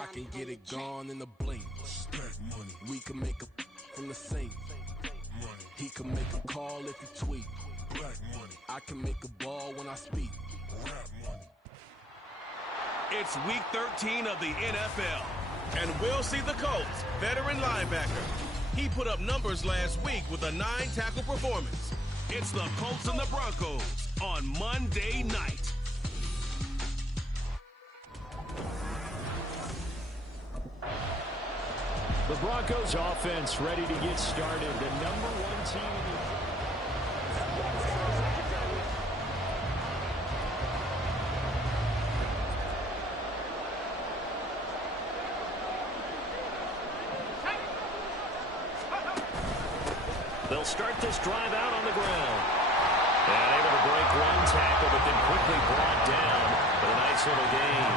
I can get it gone in a blink. Stack money. We can make a from the sink. Money. He can make a call if he tweet. Black money. I can make a ball when I speak. Rap money. It's week 13 of the NFL, and we'll see the Colts veteran linebacker. He put up numbers last week with a 9-tackle performance. It's the Colts and the Broncos on Monday night. The Broncos offense ready to get started. The #1 team in the They'll start this drive out on the ground. And able to break one tackle, but then quickly brought down with a nice little gain.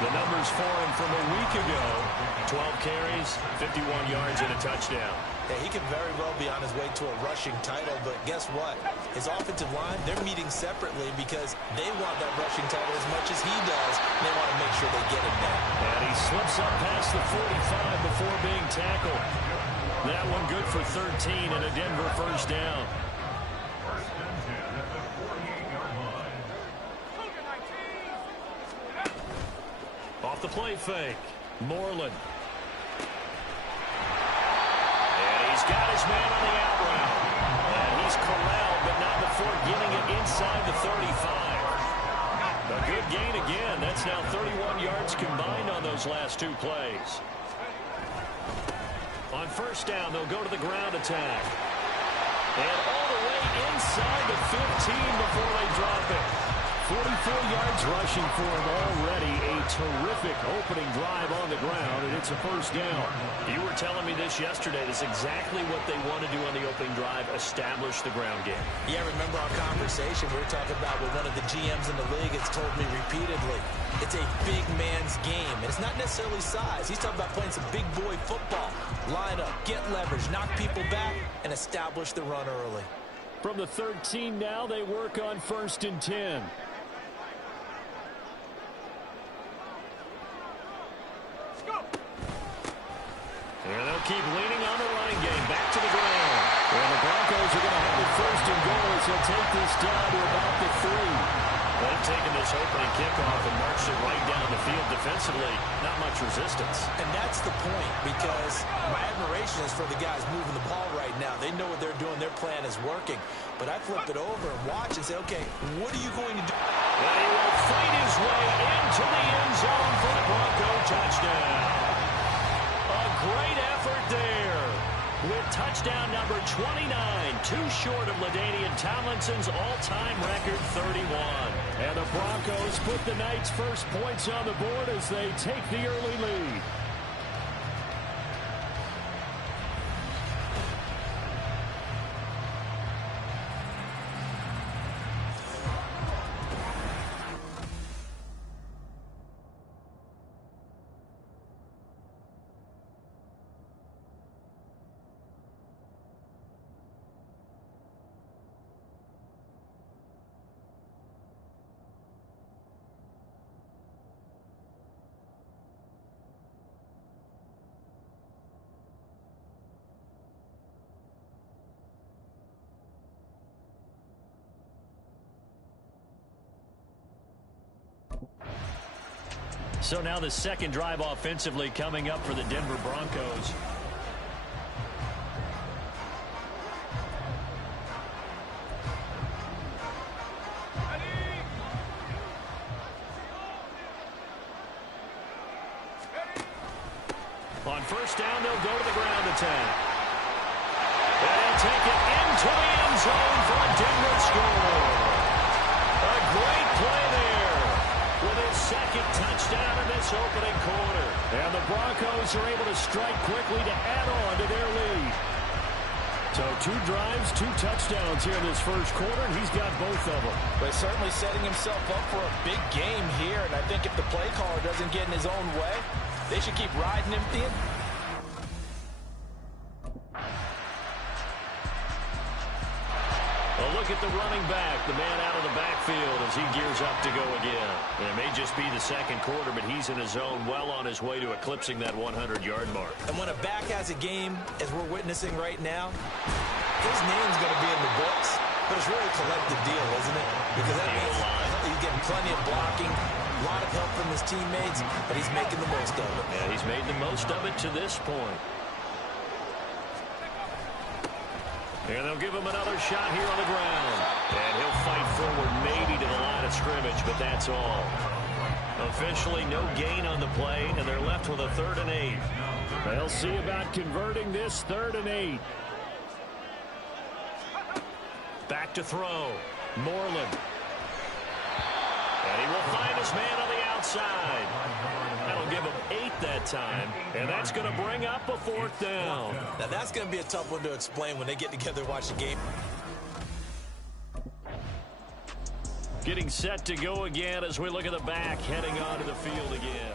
The numbers for him from a week ago: 12 carries, 51 yards, and a touchdown. Yeah, he could very well be on his way to a rushing title, but guess what? His offensive line, they're meeting separately because they want that rushing title as much as he does. And they want to make sure they get him there. And he slips up past the 45 before being tackled. That one good for 13 and a Denver first down. Off the play fake, Moreland. And he's got his man on the out route. And he's corralled, but not before getting it inside the 35. A good gain again. That's now 31 yards combined on those last two plays. On first down, they'll go to the ground attack. And all the way inside the 15 before they drop it. 44 yards rushing for him already. A terrific opening drive on the ground, and it's a first down. You were telling me this yesterday. This is exactly what they want to do on the opening drive, establish the ground game. Yeah, remember our conversation we were talking about with one of the GMs in the league has told me repeatedly, it's a big man's game. And it's not necessarily size. He's talking about playing some big boy football. Line up, get leverage, knock people back, and establish the run early. From the 13 now, they work on 1st and 10. And they'll keep leaning on the running game. Back to the ground. And the Broncos are going to have it 1st and goal as they'll take this down to about the 3. They've taken this opening kickoff and marched it right down the field defensively. Not much resistance. And that's the point, because my admiration is for the guys moving the ball right now. They know what they're doing. Their plan is working. But I flip it over and watch and say, okay, what are you going to do? And he will fight his way into the end zone for the Bronco touchdown. A great effort there with touchdown number 29, too short of LaDainian Tomlinson's all-time record 31. And the Broncos put the Knights' first points on the board as they take the early lead. So now the second drive offensively coming up for the Denver Broncos. On first down, they'll go to the ground attack. And they'll take it into the end zone for a Denver score. A great play there with his second touchdown in this opening quarter. And the Broncos are able to strike quickly to add on to their lead. So 2 drives, 2 touchdowns here in this first quarter, and he's got both of them. But certainly setting himself up for a big game here, and I think if the play caller doesn't get in his own way, they should keep riding him in. A look at the running back, the man out of the backfield as he gears up to go again. And it may just be the second quarter, but he's in his zone, well on his way to eclipsing that 100-yard mark. And when a back has a game, as we're witnessing right now, his name's going to be in the books, but it's really a collective deal, isn't it? Because that means he's getting plenty of blocking, a lot of help from his teammates, but he's making the most of it. Yeah, he's made the most of it to this point. And they'll give him another shot here on the ground. And he'll fight forward maybe to the line of scrimmage, but that's all. Officially no gain on the play, and they're left with a 3rd and 8. They'll see about converting this 3rd and 8. Back to throw. Moreland. And he will find his man on the outside. That'll give him 8 that time. And that's going to bring up a 4th down. Now that's going to be a tough one to explain when they get together and watch the game. Getting set to go again as we look at the back, heading onto the field again.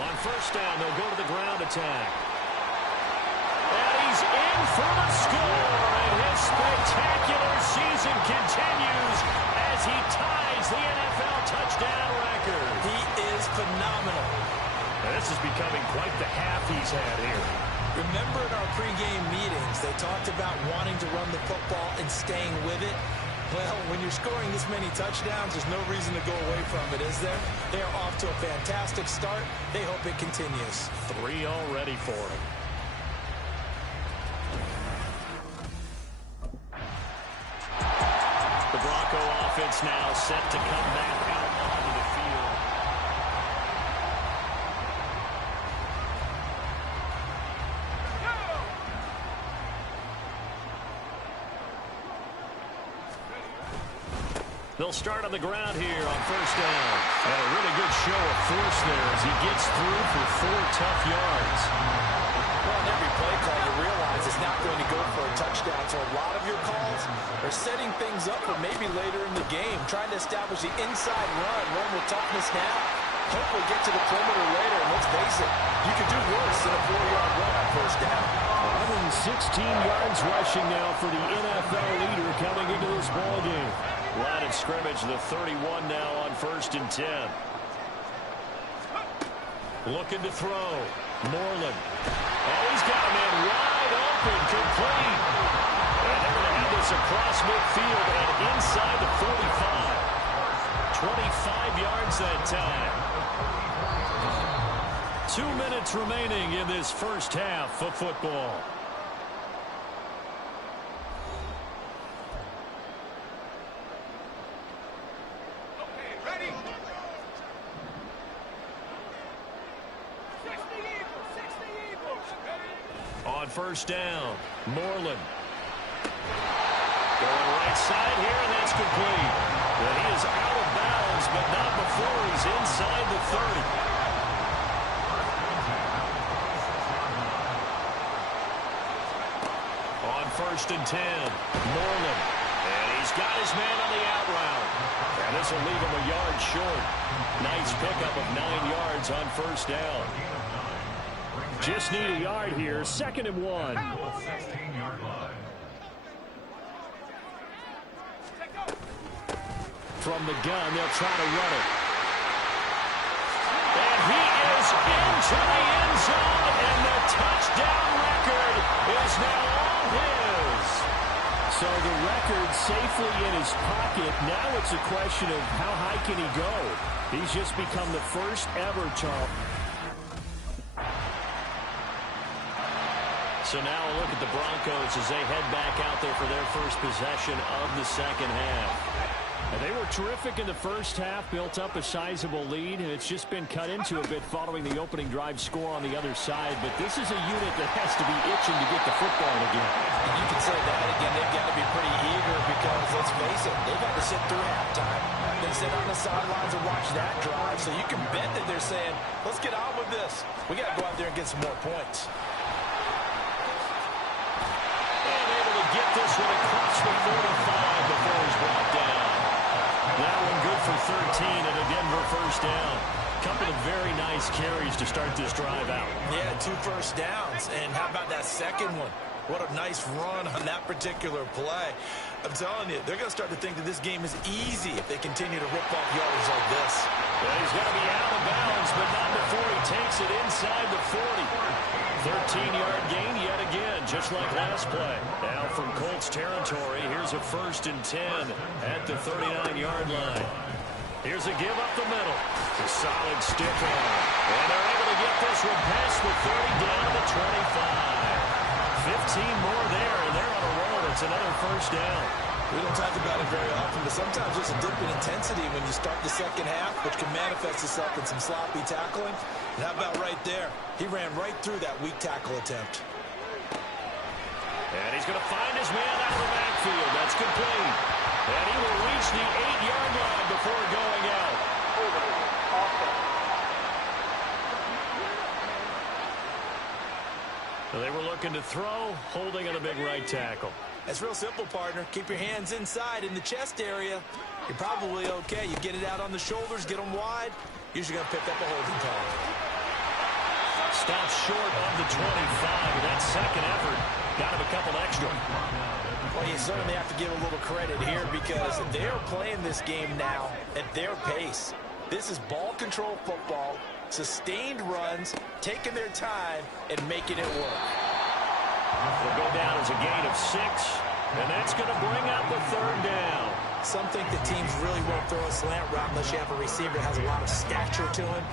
On first down, they'll go to the ground attack. And he's in for the score, and his spectacular season continues as he ties the NFL touchdown record. He is phenomenal. And this is becoming quite the half he's had here. Remember in our pregame meetings, they talked about wanting to run the football and staying with it. Well, when you're scoring this many touchdowns, there's no reason to go away from it, is there? They are off to a fantastic start. They hope it continues. 3 already for him. The Bronco offense now set to come back out onto the field. They'll start on the ground here on first down. And a really good show of force there as he gets through for 4 tough yards. Well, in every play call, you realize it's not going to go for a touchdown. So a lot of your calls are setting things up for maybe later in the game, trying to establish the inside run with toughness now. Hopefully get to the perimeter later. And let's face it, you could do worse than a 4-yard run on first down. 116 yards rushing now for the NFL leader coming into this ballgame. Line of scrimmage, the 31 now on 1st and 10. Looking to throw. Moreland. Oh, he's got a man wide open, complete. And they're going to have this across midfield and inside the 45. 25 yards that time. 2 minutes remaining in this first half of football. On first down, Moreland. Going right side here, and that's complete. But he is out of bounds, but not before he's inside the 30. On 1st and 10, Moreland. And he's got his man on the out route. And this will leave him a yard short. Nice pickup of 9 yards on first down. Just need a yard here. 2nd and 1. From the gun, they'll try to run it. And he is into the end zone, and the touchdown record is now all his. So the record safely in his pocket. Now it's a question of how high can he go. He's just become the first ever, Charles. So now a look at the Broncos as they head back out there for their first possession of the second half. And they were terrific in the first half, built up a sizable lead, and it's just been cut into a bit following the opening drive score on the other side. But this is a unit that has to be itching to get the football again. And you can say that again. They've got to be pretty eager because, let's face it, they've had to sit through halftime. They sit on the sidelines and watch that drive. So you can bet that they're saying, let's get on with this. We got to go out there and get some more points. Get this one across the 45 before he's brought down. That one good for 13 and a Denver first down. Couple of very nice carries to start this drive out. Yeah, 2 first downs. And how about that second one? What a nice run on that particular play. I'm telling you, they're going to start to think that this game is easy if they continue to rip off yardage like this. Well, he's going to be out of bounds, but not before he takes it inside the 40. 13-yard gain yet again, just like last play. Now from Colts territory, here's a 1st and 10 at the 39-yard line. Here's a give up the middle. It's a solid stick on. And they're able to get this one past the 30 down to the 25. 15 more there, and they're on a roll. It's another first down. We don't talk about it very often, but sometimes there's a dip in intensity when you start the second half, which can manifest itself in some sloppy tackling. And how about right there? He ran right through that weak tackle attempt. And he's going to find his man out of the backfield. That's complete. And he will reach the 8-yard line before going out. They were looking to throw, holding on a big right tackle. That's real simple, partner. Keep your hands inside in the chest area. You're probably okay. You get it out on the shoulders, get them wide. Usually going to pick up a holding call. Stops short of the 25. That second effort got him a couple extra. Well, you certainly have to give a little credit here because they're playing this game now at their pace. This is ball control football, sustained runs, taking their time, and making it work. Will go down as a gain of 6, and that's going to bring up the 3rd down. Some think that teams really won't throw a slant route unless you have a receiver that has a lot of stature to him.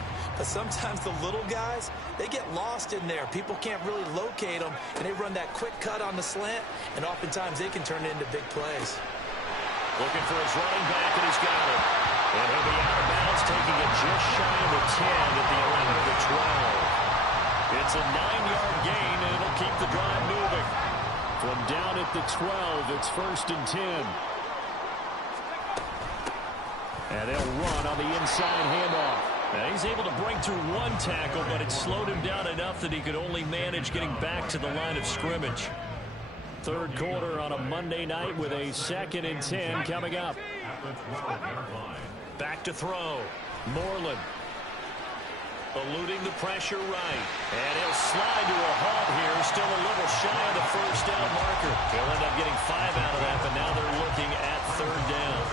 But sometimes the little guys, they get lost in there. People can't really locate them, and they run that quick cut on the slant, and oftentimes they can turn it into big plays. Looking for his running back, and he's got it. And he'll be out of bounds, taking it just shy of the 10 at the 11 of the 12. It's a 9-yard gain, and it'll keep the drive moving. From down at the 12, it's 1st and 10. And they'll run on the inside handoff. Now he's able to break through 1 tackle, but it slowed him down enough that he could only manage getting back to the line of scrimmage. 3rd quarter on a Monday night with a 2nd and 10 coming up. Back to throw. Moreland. Eluding the pressure right. And he'll slide to a halt here. Still a little shy of the 1st down marker. He'll end up getting 5 out of that, but now they're looking at 3rd down.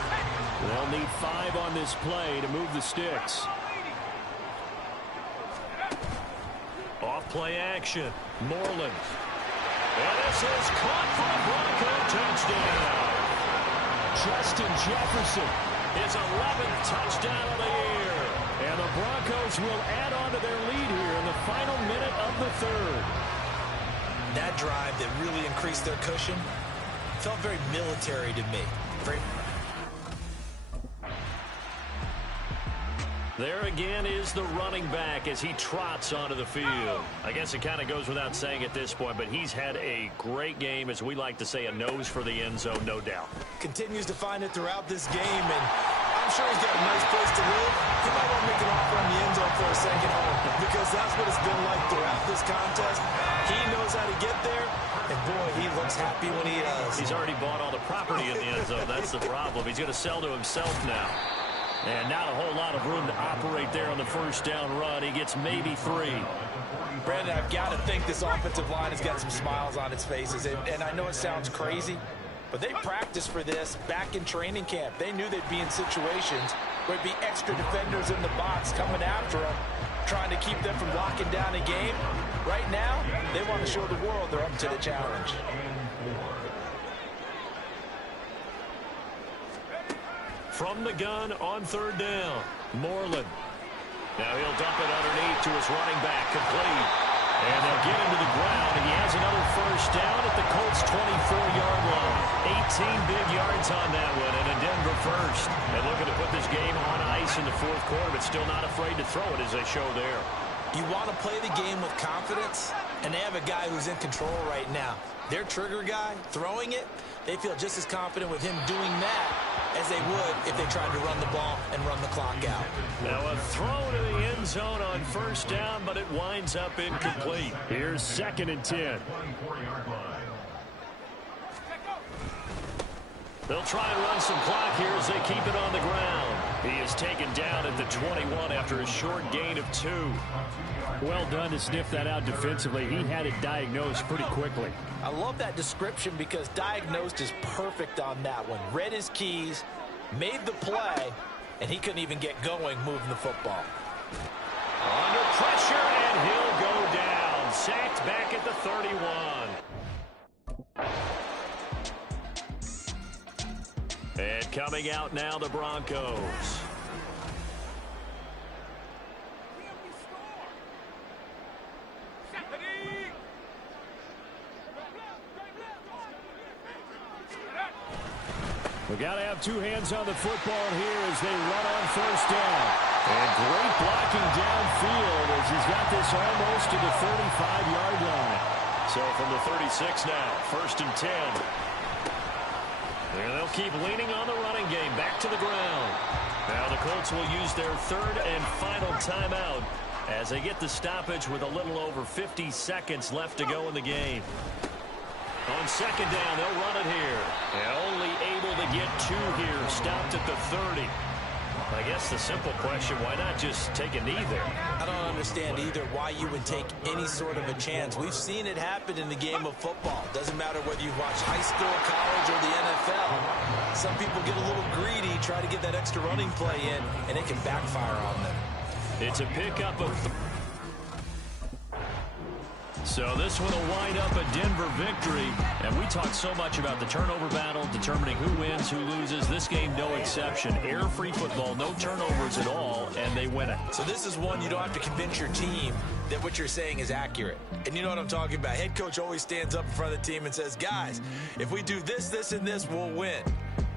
They'll need 5 on this play to move the sticks. Off play action. Moreland. And this is caught for a Bronco touchdown. Justin Jefferson, his 11th touchdown of the year. And the Broncos will add on to their lead here in the final minute of the 3rd. That drive that really increased their cushion felt very military to me. There again is the running back as he trots onto the field. I guess it kind of goes without saying at this point, but he's had a great game, as we like to say, a nose for the end zone, no doubt. Continues to find it throughout this game, and I'm sure he's got a nice place to live. He might want to make an offer on the end zone for a second home, because that's what it's been like throughout this contest. He knows how to get there, and boy, he looks happy when he does. He's already bought all the property in the end zone. That's the problem. He's going to sell to himself now. And not a whole lot of room to operate there on the 1st down run. He gets maybe 3. Brandon, I've got to think this offensive line has got some smiles on its faces. And I know it sounds crazy, but they practiced for this back in training camp. They knew they'd be in situations where there'd be extra defenders in the box coming after them, trying to keep them from locking down a game. Right now, they want to show the world they're up to the challenge. From the gun on 3rd down, Moreland. Now he'll dump it underneath to his running back, complete. And they'll get him to the ground, and he has another 1st down at the Colts' 24-yard line. 18 big yards on that one, and a Denver first. And looking to put this game on ice in the 4th quarter, but still not afraid to throw it as they show there. You want to play the game with confidence, and they have a guy who's in control right now. Their trigger guy, throwing it, they feel just as confident with him doing that as they would if they tried to run the ball and run the clock out. Now a throw to the end zone on 1st down, but it winds up incomplete. Here's 2nd and 10. They'll try and run some clock here as they keep it on the ground. He is taken down at the 21 after a short gain of 2. Well done to sniff that out defensively. He had it diagnosed pretty quickly. I love that description because diagnosed is perfect on that one. Read his keys, made the play, and he couldn't even get going moving the football. Under pressure, and he'll go down. Sacked back at the 31. And coming out now, the Broncos. We've got to have two hands on the football here as they run on first down. And great blocking downfield as he's got this almost to the 35-yard line. So from the 36 now, 1st and 10. And they'll keep leaning on the running game back to the ground. Now the Colts will use their 3rd and final timeout as they get the stoppage with a little over 50 seconds left to go in the game. On 2nd down, they'll run it here. And only able to get 2 here, stopped at the 30. I guess the simple question, why not just take a knee there? I don't understand either why you would take any sort of a chance. We've seen it happen in the game of football. Doesn't matter whether you watch high school, college, or the NFL. Some people get a little greedy, try to get that extra running play in, and it can backfire on them. It's a pickup of... So this one will wind up a Denver victory. And we talk so much about the turnover battle, determining who wins, who loses. This game, no exception. Error-free football, no turnovers at all, and they win it. So this is one you don't have to convince your team that what you're saying is accurate. And you know what I'm talking about. Head coach always stands up in front of the team and says, guys, if we do this, this, and this, we'll win.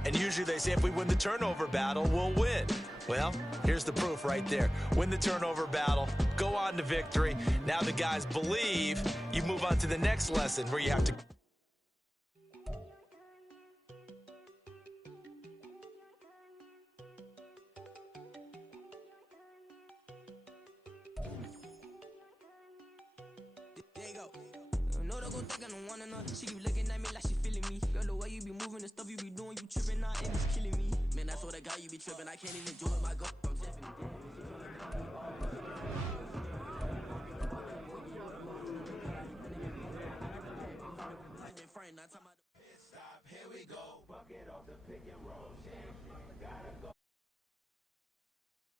And usually they say if we win the turnover battle, we'll win. Well, here's the proof right there. Win the turnover battle, go on to victory. Now the guys believe. You move on to the next lesson where you have to... There you go. No, don't go think I don't wanna know. She keep looking at me like she feeling me. Girl, the way you be moving, the stuff you be doing, you tripping out and it's killing me. Man, I saw that guy you be tripping. I can't even do it, my girl.